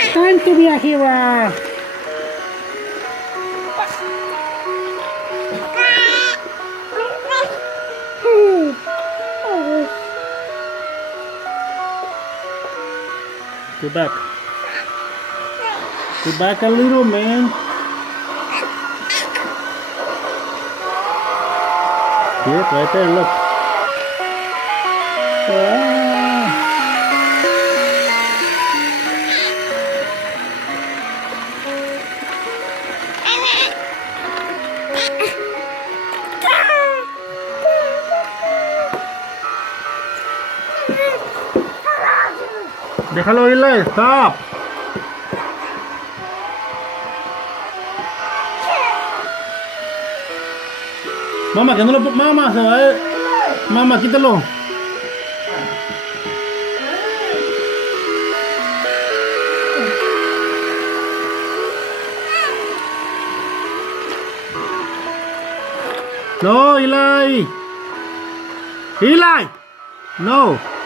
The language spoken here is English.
It's time to be a hero. Go back. Go back a little, man. Yep, right there, look. Ah. Déjalo, Eli, stop. Mamá, que no lo mamá, se va a... Mamá, quítalo. No, Eli. Eli. No.